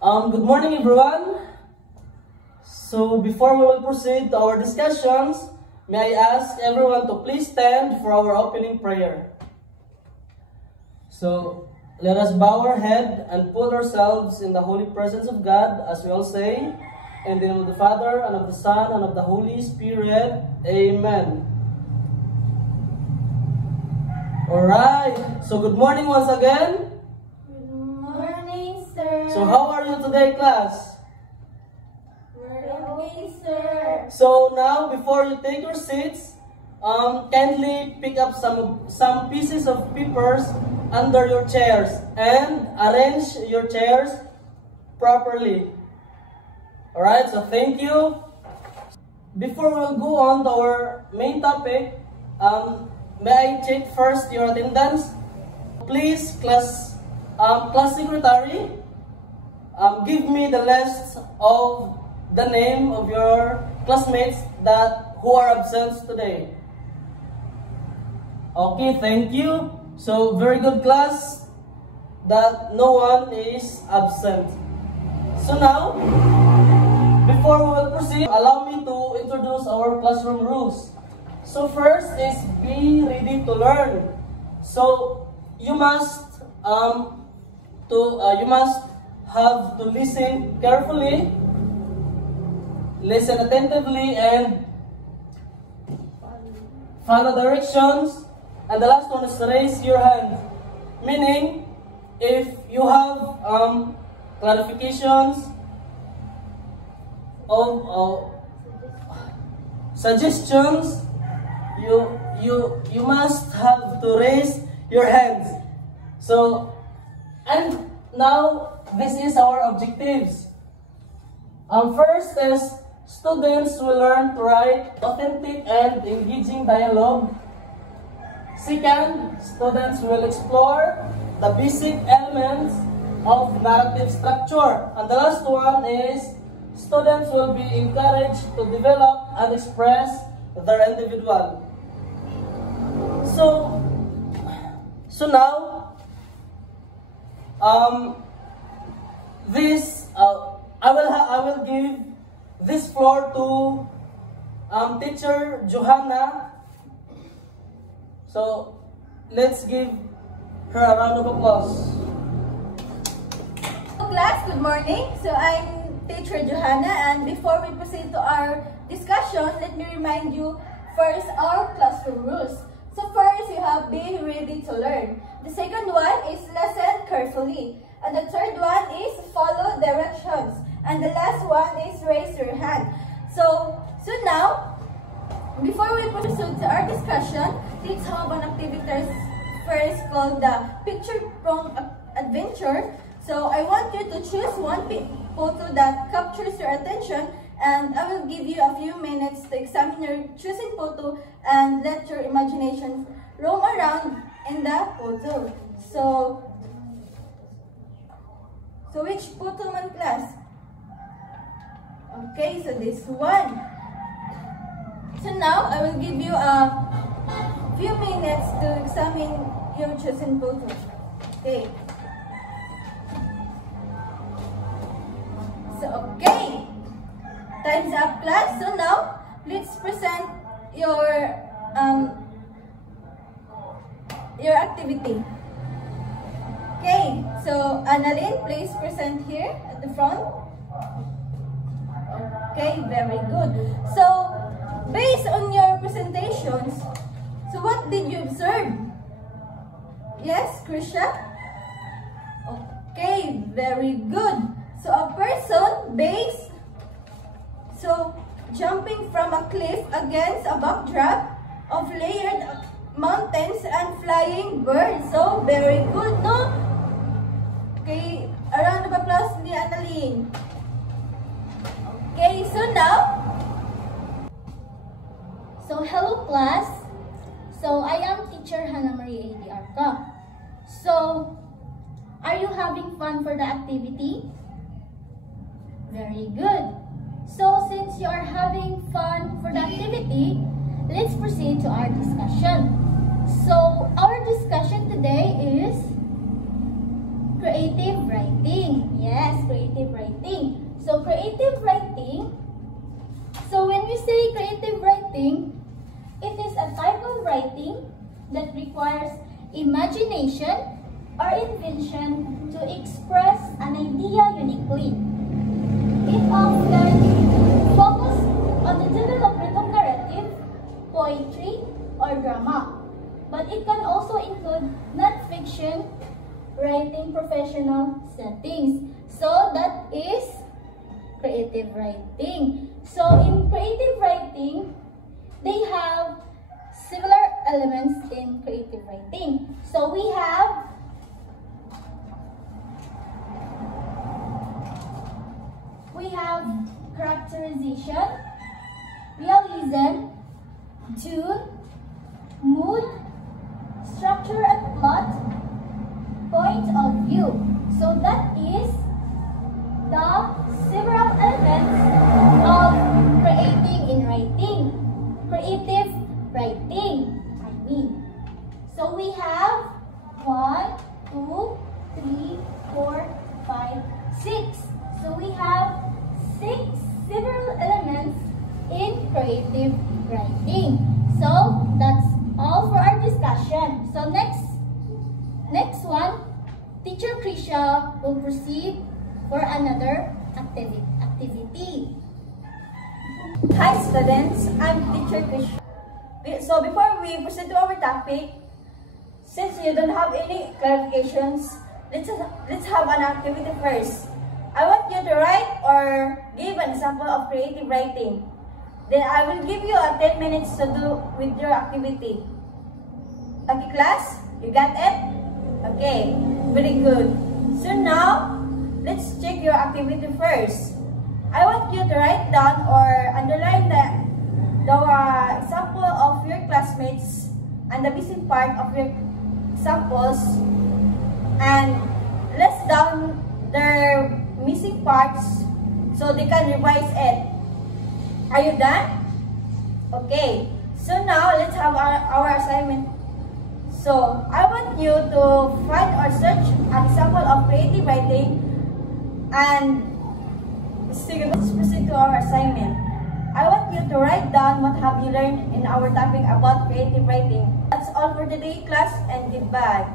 Good morning, everyone. So, before we will proceed to our discussions, may I ask everyone to please stand for our opening prayer. So, let us bow our head and put ourselves in the holy presence of God as we all say, in the name of the Father, and of the Son, and of the Holy Spirit. Amen. Alright, so good morning once again. Good morning, sir. So how are you today, class? We're okay, sir. So now, before you take your seats, kindly pick up some pieces of papers under your chairs and arrange your chairs properly. Alright, so thank you. Before we'll go on to our main topic, may I check first your attendance? Please, class secretary, give me the list of the name of your classmates who are absent today. Okay, thank you. So, very good class that no one is absent. So now, before we will proceed, allow me to introduce our classroom rules. So first is be ready to learn. So you must have to listen carefully, listen attentively, and follow directions. And the last one is raise your hand. Meaning, if you have clarifications of suggestions, you must have to raise your hands. So, and now this is our objectives. First is students will learn to write authentic and engaging dialogue. Second, students will explore the basic elements of narrative structure. And the last one is students will be encouraged to develop and express their individual. So now, I will give this floor to teacher Johanna. So let's give her a round of applause. Hello class, good morning. So I'm teacher Johanna, and before we proceed to our discussion, let me remind you first our classroom rules. So first, you have be ready to learn. The second one is listen carefully. And the third one is follow directions. And the last one is raise your hand. So now, before we proceed to our discussion, let's have an activity first called the picture prompt adventure. So I want you to choose one photo that captures your attention, and I will give you a few minutes to examine your chosen photo and let your imagination roam around in the photo. So which photo man, class? Okay, so this one. So now I will give you a few minutes to examine your chosen photo. Okay. So okay. Time's up, class. So now, let's present your activity. Okay, so Annalyn, please present here at the front. Okay, very good. So, based on your presentations, so what did you observe? Yes, Krisha? Okay, very good. So, a person jumping from a cliff against a backdrop of layered mountains and flying birds. So, very good, no? Okay, a round of applause ni Annalyn. Okay, so now, hello class. So, I am teacher Hannah Maria A. Arca. So, are you having fun for the activity? Very good. So, since you are having fun for the activity, let's proceed to our discussion. So, our discussion today is creative writing. Yes, creative writing. So creative writing, so when we say creative writing, it is a type of writing that requires imagination or invention to express an idea uniquely. It often focuses on the development of narrative, poetry, or drama. But it can also include non-fiction writing professional settings. So that is creative writing. So in creative writing, they have similar elements in creative writing. So we have characterization, realism, tune, mood, structure and plot, point of view. So that is the several elements of creating in writing. Creative writing, I mean. So we have 1, 2, 3, 4, 5, 6. So we have 6 several elements in creative writing. So that's all for our discussion. So next one, Teacher Krisha will proceed for another activity. Hi students, I'm Teacher Krisha. So before we proceed to our topic, since you don't have any clarifications, let's have an activity first. I want you to write or give an example of creative writing. Then I will give you 10 minutes to do with your activity. Okay class, you got it? Okay, very good. So now, let's check your activity first. I want you to write down or underline the example of your classmates and the missing part of your examples, and list down their missing parts so they can revise it. Are you done? Okay, so now let's have our assignment. So I want you to find or search an example of creative writing, and let's proceed to our assignment. I want you to write down what have you learned in our topic about creative writing. That's all for today, class, and goodbye.